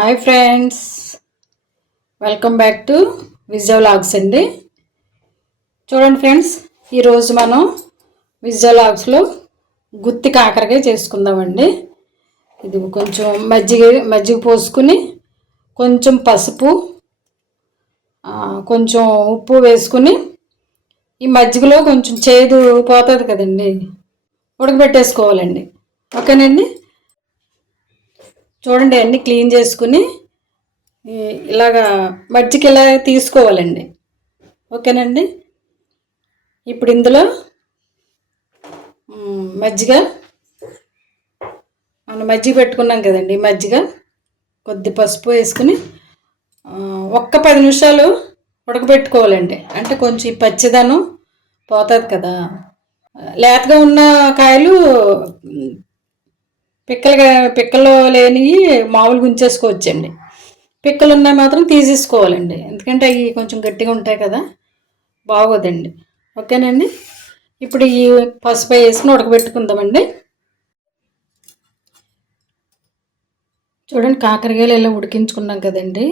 Hi friends welcome back to Vijay vlogs అండి. చూడండి friends ఈరోజు మనం విజయ్ లాగ్స్లో గుత్తి కాకరకాయ చేసుకుందామండి. ఇది కొంచెం మజ్జిగ మజ్జిగ పోసుకుని కొంచెం పసుపు కొంచెం ఉప్పు వేసుకుని ఈ మజ్జిగలో కొంచెం చేదు పోతుంది కదండి. ఉడకబెట్టేసుకోవాలండి. ఓకేనండి? చూడండి అన్నీ క్లీన్ చేసుకుని ఇలాగా మజ్జిగ ఇలా తీసుకోవాలండి. ఓకేనండి? ఇప్పుడు ఇందులో మజ్జిగ. మనం మజ్జిగ పెట్టుకున్నాం కదండి మజ్జిగ. కొద్ది పసుపు వేసుకుని ఒక్క పది నిమిషాలు ఉడకబెట్టుకోవాలండి. అంటే కొంచెం ఈ పచ్చిదనం పోతుంది కదా. లేతగా ఉన్న కాయలు పిక్కలు పిక్కలుగా పిక్కలు లేనివి మామూలుగా ఉంచేసుకోవచ్చండి పిక్కలు ఉన్నాయి మాత్రం తీసేసుకోవాలండి. ఎందుకంటే అవి కొంచెం గట్టిగా ఉంటాయి కదా బాగోదండి. ఓకేనండి? ఇప్పుడు ఈ పసుపు వేసుకుని ఉడకబెట్టుకుందామండి. చూడండి కాకరకాయలు ఇలా ఉడికించుకున్నాం కదండి.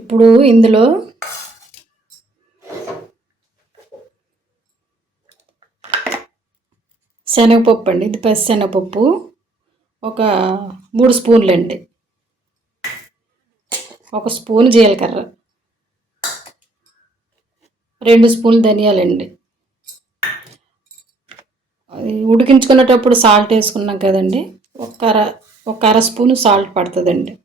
ఇప్పుడు ఇందులో శనగపప్పు అండి. ఇది పచ్చి శనగపప్పు. ఒక మూడు స్పూన్లు అండి. ఒక స్పూన్ జీలకర్ర. రెండు స్పూన్లు ధనియాలండి అది ఉడికించుకునేటప్పుడు సాల్ట్ వేసుకున్నాం కదండి. ఒక అర ఒక అర స్పూన్ సాల్ట్ పడుతుందండి.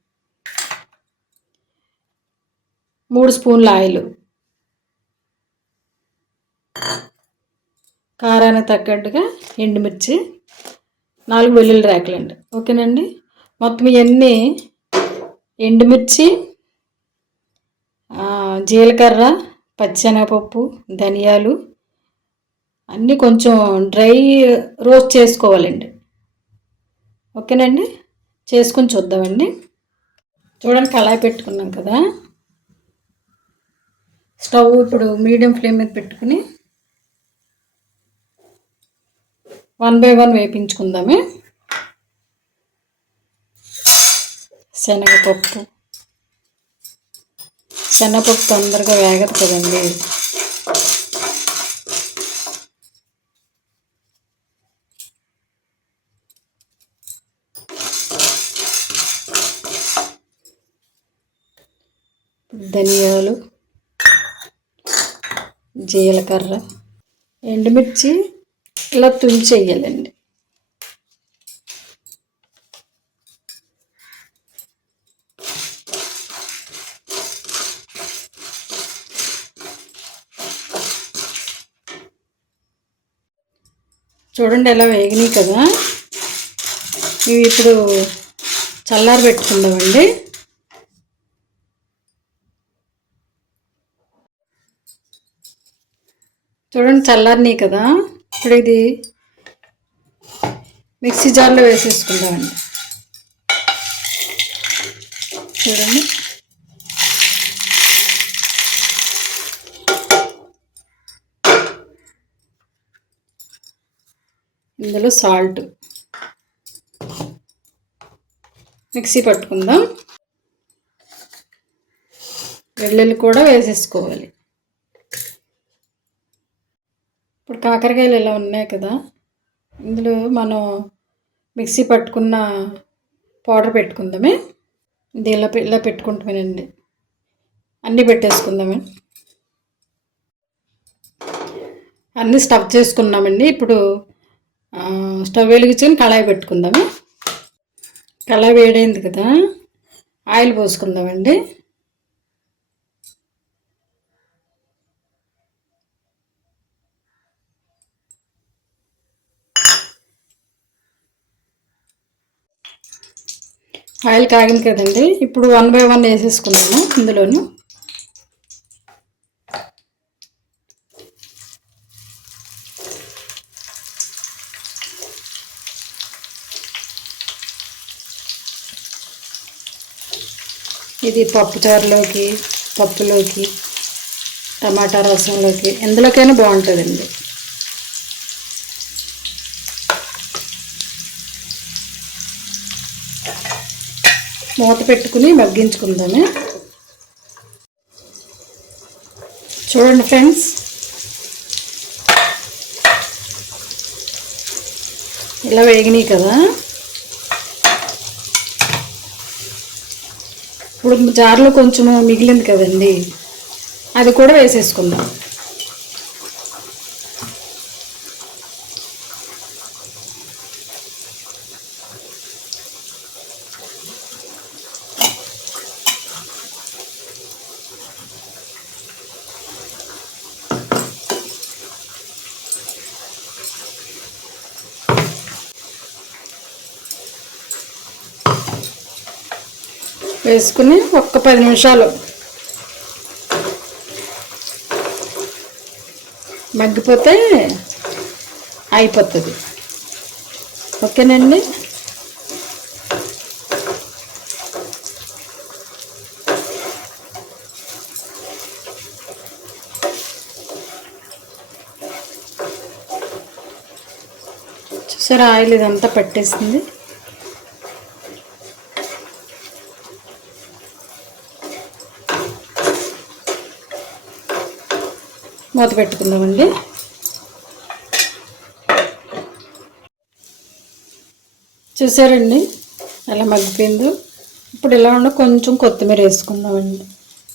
మూడు స్పూన్ల ఆయిల్. కారానికి తగ్గట్టుగా ఎండుమిర్చి. నాలుగు వెల్లుల్లి రేకలండి ఓకేనండి? మొత్తం ఇవన్నీ ఎండుమిర్చి జీలకర్ర పచ్చెనగపప్పు ధనియాలు అన్నీ కొంచెం డ్రై రోస్ట్ చేసుకోవాలండి. ఓకేనండి? చేసుకొని చూద్దామండి. చూడండి కళాయి పెట్టుకున్నాం కదా. స్టవ్ ఇప్పుడు మీడియం ఫ్లేమ్ మీద పెట్టుకుని వన్ బై వన్ వేపించుకుందామే. శనగపప్పు. శనగపప్పు తొందరగా వేగదు కదండి. ధనియాలు జీలకర్ర ఎండుమిర్చి ఇలా తుంచేయాలండి చూడండి ఎలా వేగినాయి కదా. ఇవి ఇప్పుడు చల్లారి పెట్టుకుందామండి. చూడండి చల్లారినాయి కదా. ఇప్పుడు ఇది మిక్సీ జార్లో వేసేసుకుందామండి చూడండి. ఇందులో సాల్ట్. మిక్సీ పట్టుకుందాం. వెల్లుల్లి కూడా వేసేసుకోవాలి ఇప్పుడు కాకరకాయలు ఇలా ఉన్నాయి కదా ఇందులో మనం మిక్సీ పట్టుకున్న పౌడర్ పెట్టుకుందామే. ఇది ఇలా పె- ఇలా పెట్టుకుంటామేనండి అన్నీ పెట్టేసుకుందామే. అన్నీ స్టఫ్ చేసుకున్నామండి. ఇప్పుడు స్టవ్ వెలిగించుకొని కళాయి పెట్టుకుందాము. కళాయి వేడైంది కదా ఆయిల్ పోసుకుందామండి. ఆయిల్ కాగింది కదండి. ఇప్పుడు వన్ బై వన్ వేసేసుకున్నాము ఇందులోను. ఇది పప్పుచారులోకి పప్పులోకి టమాటా రసంలోకి ఎందులోకైనా బాగుంటుందండి. మూత పెట్టుకుని మగ్గించుకుందాము. చూడండి ఫ్రెండ్స్. ఇలా వేగినాయి కదా. ఇప్పుడు జార్లో కొంచెం మిగిలింది కదండి. అది కూడా వేసేసుకుందాం. వేసుకుని ఒక్క పది నిమిషాలు మగ్గిపోతే అయిపోతుంది. ఓకేనండి? చూసారా ఆయిల్ ఇదంతా పట్టేసింది. మూత పెట్టుకుందామండి. చూసారండి? ఎలా మగ్గిపోయిందో? ఇప్పుడు ఇలా ఉండ కొంచెం కొత్తిమీర వేసుకుందామండి.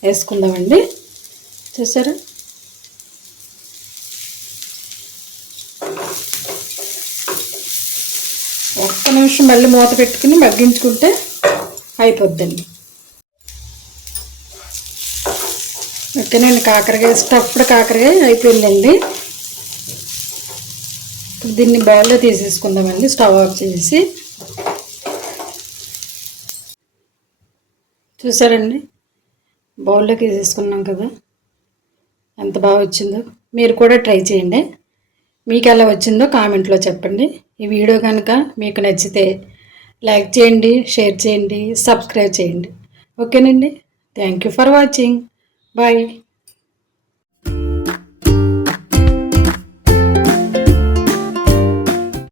వేసుకుందామండి. చూసారా? ఒక్క నిమిషం మళ్ళీ మూత పెట్టుకుని మగ్గించుకుంటే అయిపోద్దండి. ఓకేనండి కాకరకాయ స్టఫ్డ్ కాకరకాయ అయిపోయిందండి. దీన్ని బౌల్లో తీసేసుకుందామండి స్టవ్ ఆఫ్ చేసి చూసారండి? బౌల్లోకి తీసేసుకున్నాం కదా. ఎంత బాగా వచ్చిందో. మీరు కూడా ట్రై చేయండి. మీకు ఎలా వచ్చిందో కామెంట్లో చెప్పండి. ఈ వీడియో కనుక మీకు నచ్చితే లైక్ చేయండి షేర్ చేయండి సబ్స్క్రైబ్ చేయండి. ఓకేనండి? Thank you for watching. Bye.